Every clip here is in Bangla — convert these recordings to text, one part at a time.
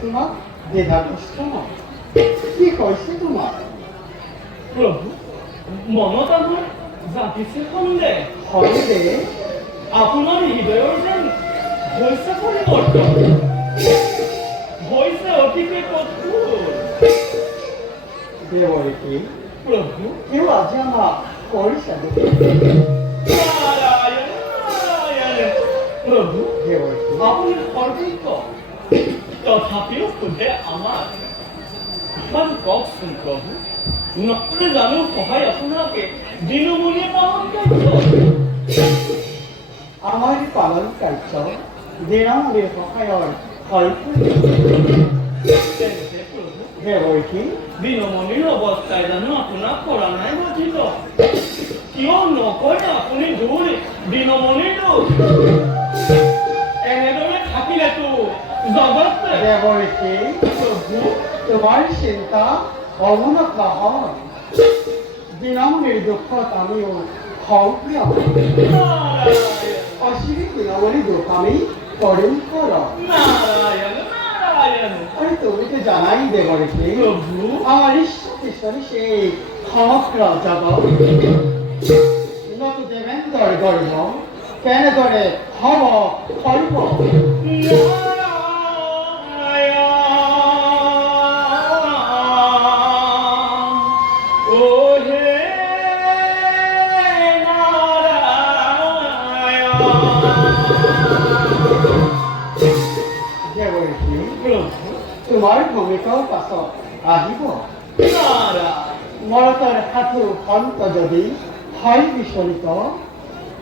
তোমার দ্বিধাগ্রস্ত না কি কইছে তোমার প্রভু মনত আমার জাতিছে সন্দেহ হয় রে আপনার হৃদয়ের যেন হয়েছে পরিবর্তন হয়েছে অতিকে কঠোর দেবরীকে প্রভু কেউ আজ আমার কইছে নারায়ণ নারায়ণ প্রভু দেবরীকে আপনি সর্বজ্ঞ তথাপিও খুদে আমার ইমান কওকচোন প্রভু নকলে জানো সহায় আপোনাকে দিনমণিয়ে পালন কাৰ্য আমার পালন কার্য দিনামূলের সহায়ৰ হয় তেন্তে প্ৰভু দেবরীকে দিনমণিৰ অৱস্থাই জানো আপোনাক কৰা নাই গঠিত কিয় নকৰে আপুনি দূৰ দিনমণিৰ দূৰ এনেদৰে থাকিলেতো জগতে দেবরীকে প্ৰভু তোমার চিন্তা অমনত নহয় দিনামূলের দুঃখত আমিও সক্রিয় নাৰায়ণ অশ্বিনী দিনামণি দুঃখ আমি কৰিম কৰ নারায়ণ নারায়ণ আরে তুমি তো জানাই দেবরীকে প্রভু আমার ঈশ্বরী সেই সমগ্র জগৎ নত দেবেন্দ্র গর্ব কেন করে হব সর্ব দেবরীকে তোমাৰ ভূমিকাও পাছত আহিব মৰতৰ সাধু সন্ত যদি হয় বিচলিত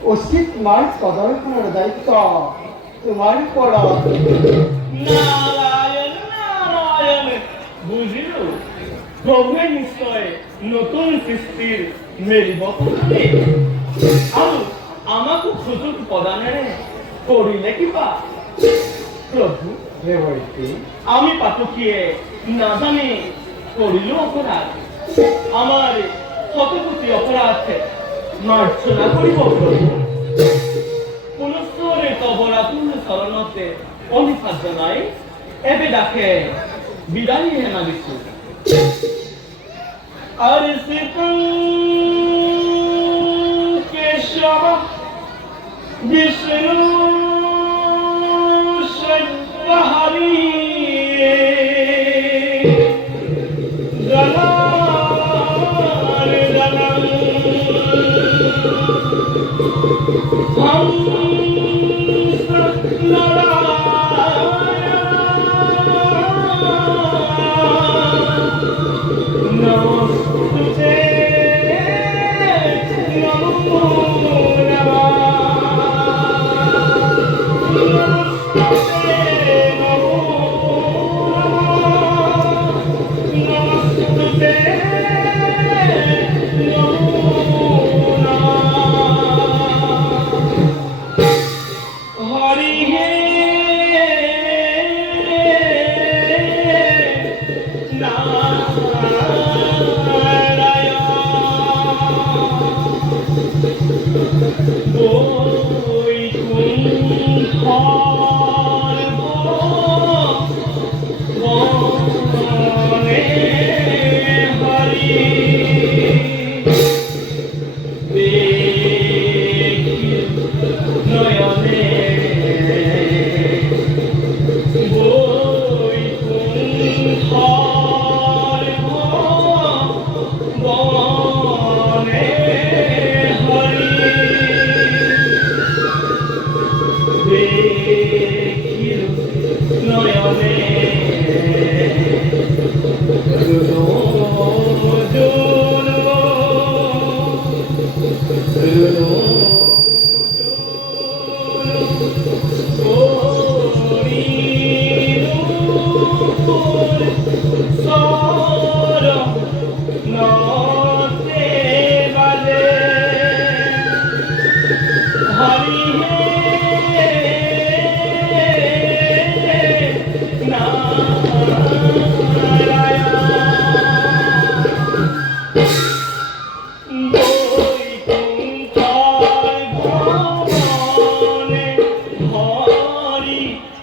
উচিত মাৰ্গ প্ৰদৰ্শনৰ দায়িত্ব তোমাৰ ওপৰত বুঝিলো প্ৰভুৱে নিশ্চয় নতুন সৃষ্টিৰ মেলিব আৰু আমাকো সুযোগ প্ৰদানেৰে কৰিলে কিবা প্ৰভু দেবরীকে আমি পাতকীয়ে নাজানি করিল অপরাধ আমার শতকোটি অপরাধ মার্জনা করিব প্রভু পুনঃস্থরে তবরাতুল শরণতে অনিফাত জনাই এবে ডাকে বিদায় হেনা দিছো আর কেশব বিষ্ণু হরি জনার জনম হম নমস্তে নমো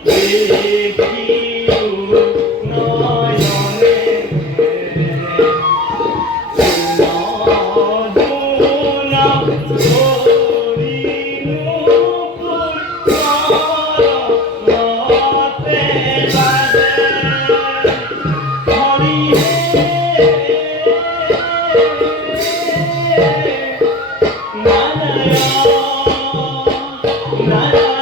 Thank you. Na na